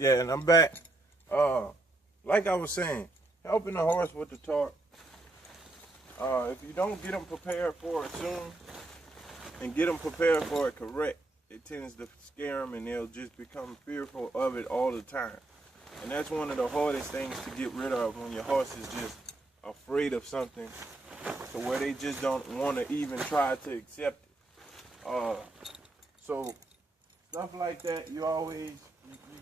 Yeah, and I'm back. Like I was saying, helping the horse with the talk. If you don't get them prepared for it soon and get them prepared for it correct, it tends to scare them and they'll just become fearful of it all the time. And that's one of the hardest things to get rid of when your horse is just afraid of something to where they just don't want to even try to accept it. So stuff like that, you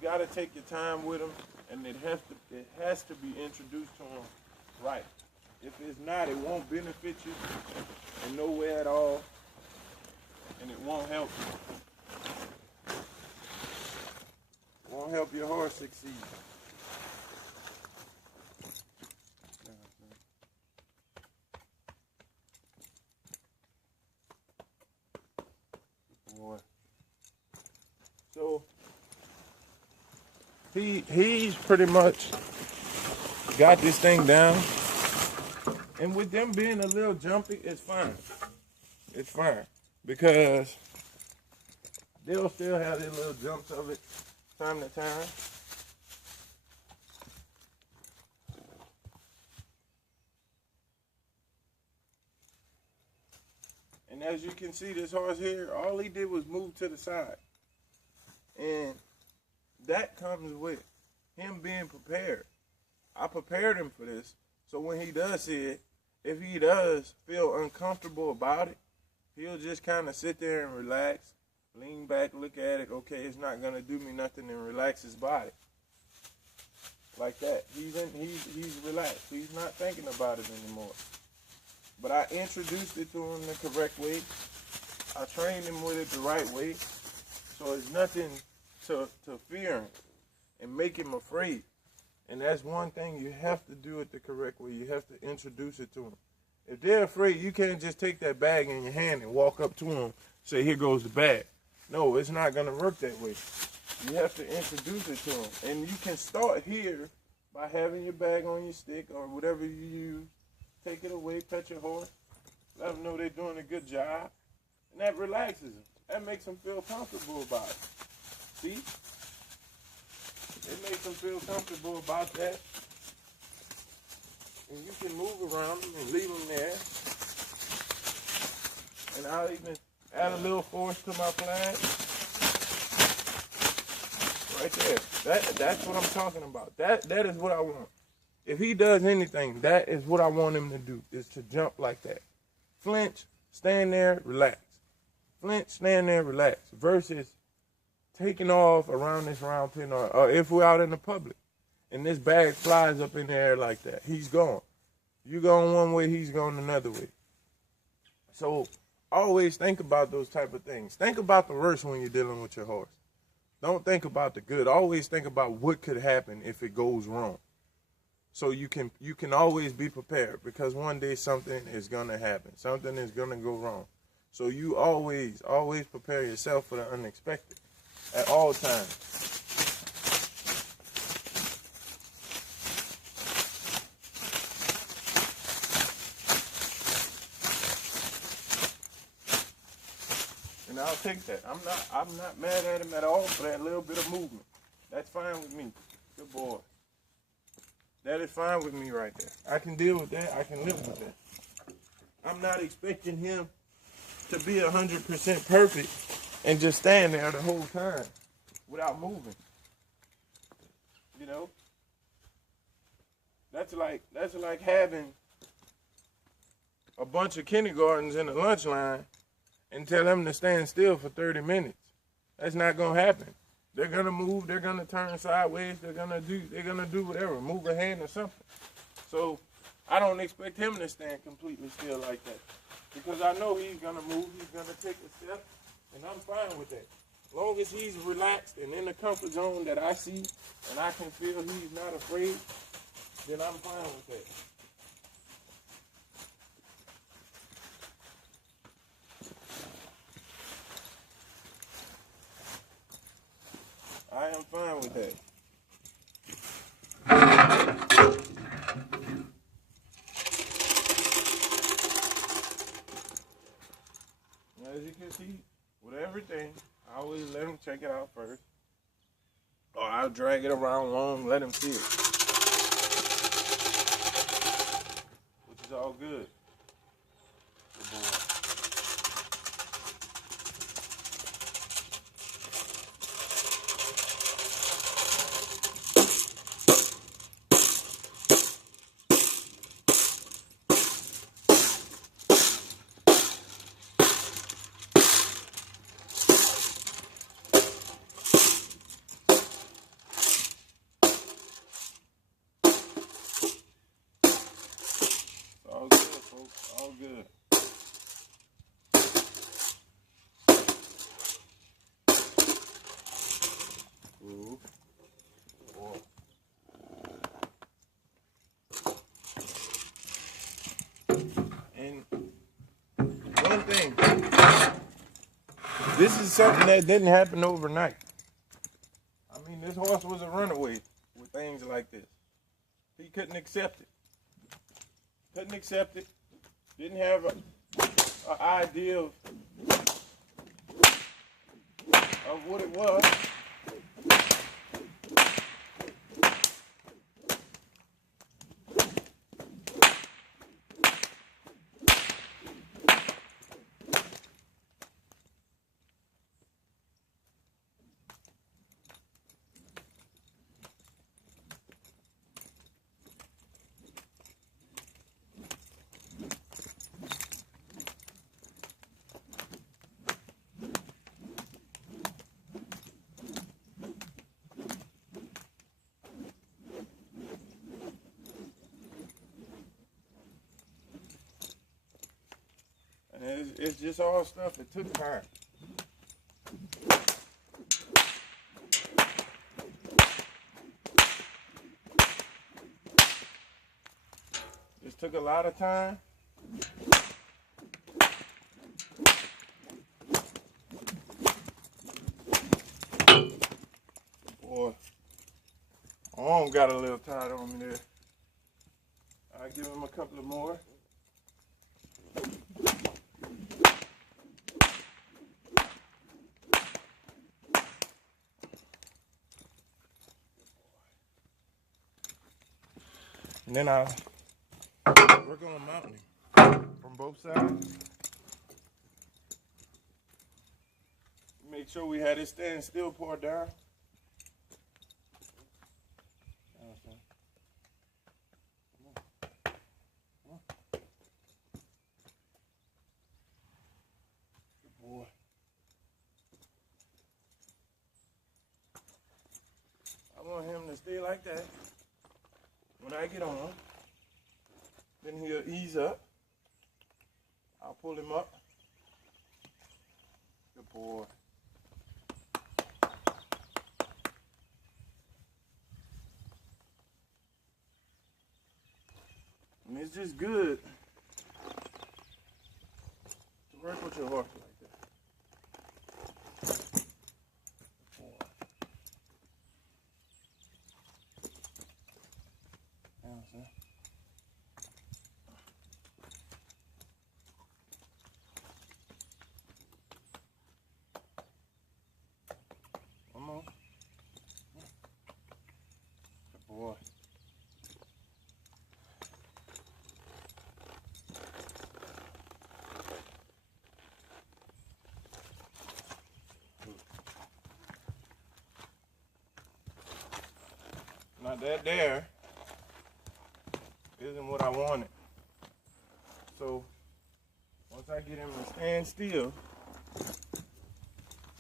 got to take your time with them, and it has to be introduced to them right. If it's not, it won't benefit you in no way at all, and it won't help you. It won't help your horse succeed. Boy. So he's pretty much got this thing down. And with them being a little jumpy, it's fine. It's fine. Because they'll still have their little jumps of it time to time. And as you can see, this horse here, all he did was move to the side. And that comes with him being prepared. I prepared him for this. So when he does see it, if he does feel uncomfortable about it, he'll just kind of sit there and relax, lean back, look at it. Okay, it's not going to do me nothing, and relax his body. Like that. He's relaxed. He's not thinking about it anymore. But I introduced it to him the correct way. I trained him with it the right way. So it's nothing to fear him and make him afraid. And that's one thing you have to do it the correct way. You have to introduce it to them. If they're afraid, you can't just take that bag in your hand and walk up to them, say, here goes the bag. No, it's not going to work that way. You have to introduce it to them. And you can start here by having your bag on your stick or whatever you use. Take it away, pet your horse. Let them know they're doing a good job. And that relaxes them. That makes them feel comfortable about it. See? It makes them feel comfortable about that. And you can move around them and leave them there. And I'll even add a little force to my flag. Right there. That's what I'm talking about. That is what I want. If he does anything, that is what I want him to do, is to jump like that. Flinch, stand there, relax. Flinch, stand there, relax. Versus taking off around this round pin, or if we're out in the public and this bag flies up in the air like that, he's gone. You going one way, he's going another way. So always think about those type of things. Think about the worst when you're dealing with your horse. Don't think about the good. Always think about what could happen if it goes wrong. So you can always be prepared, because one day something is going to happen. Something is going to go wrong. So you always prepare yourself for the unexpected at all times. And I'll take that. I'm not mad at him at all for that little bit of movement. That's fine with me. Good boy. That is fine with me right there. I can deal with that. I can live with that. I'm not expecting him to be 100% perfect and just stand there the whole time without moving. You know? That's like having a bunch of kindergartens in the lunch line and tell them to stand still for 30 minutes. That's not going to happen. They're going to move, they're going to turn sideways, they're going to do whatever, move a hand or something. So I don't expect him to stand completely still like that, because I know he's going to move, he's going to take a step, and I'm fine with that. As long as he's relaxed and in the comfort zone that I see and I can feel he's not afraid, then I'm fine with that. I am fine with that. As you can see, with everything, I always let him check it out first. Or I I'll drag it around long, let him see it. Which is all good. Good boy. All good, folks. All good. Ooh. Boy. And one thing, this is something that didn't happen overnight. I mean, this horse was a runaway with things like this. He couldn't accept it. Couldn't accept it. Didn't have an idea of what it was. And it's just all stuff that took time. Just took a lot of time. Boy, arm got a little tight on me there. I'll give him a couple of more. And then I'll work on mounting him from both sides. Make sure we had it stand still part down. Good boy. I want him to stay like that. When I get on, then he'll ease up. I'll pull him up. Good boy. And it's just good to work with your horse like that. Good boy. Down, son. One more. Good boy. Now that there isn't what I wanted. So once I get him to stand still,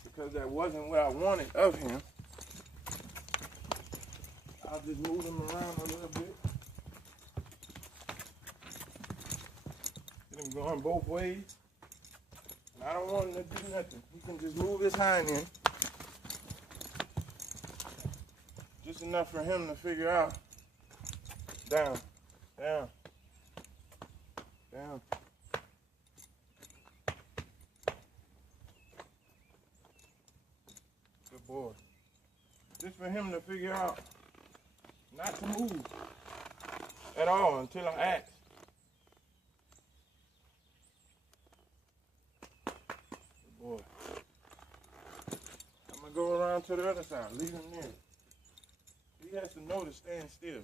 because that wasn't what I wanted of him, I'll just move him around a little bit. Get him going both ways. And I don't want him to do nothing. He can just move his hind end. Just enough for him to figure out. Down, down, down. Good boy. Just for him to figure out not to move at all until I ask. Good boy. I'm gonna go around to the other side. Leave him there. He has to know to stand still.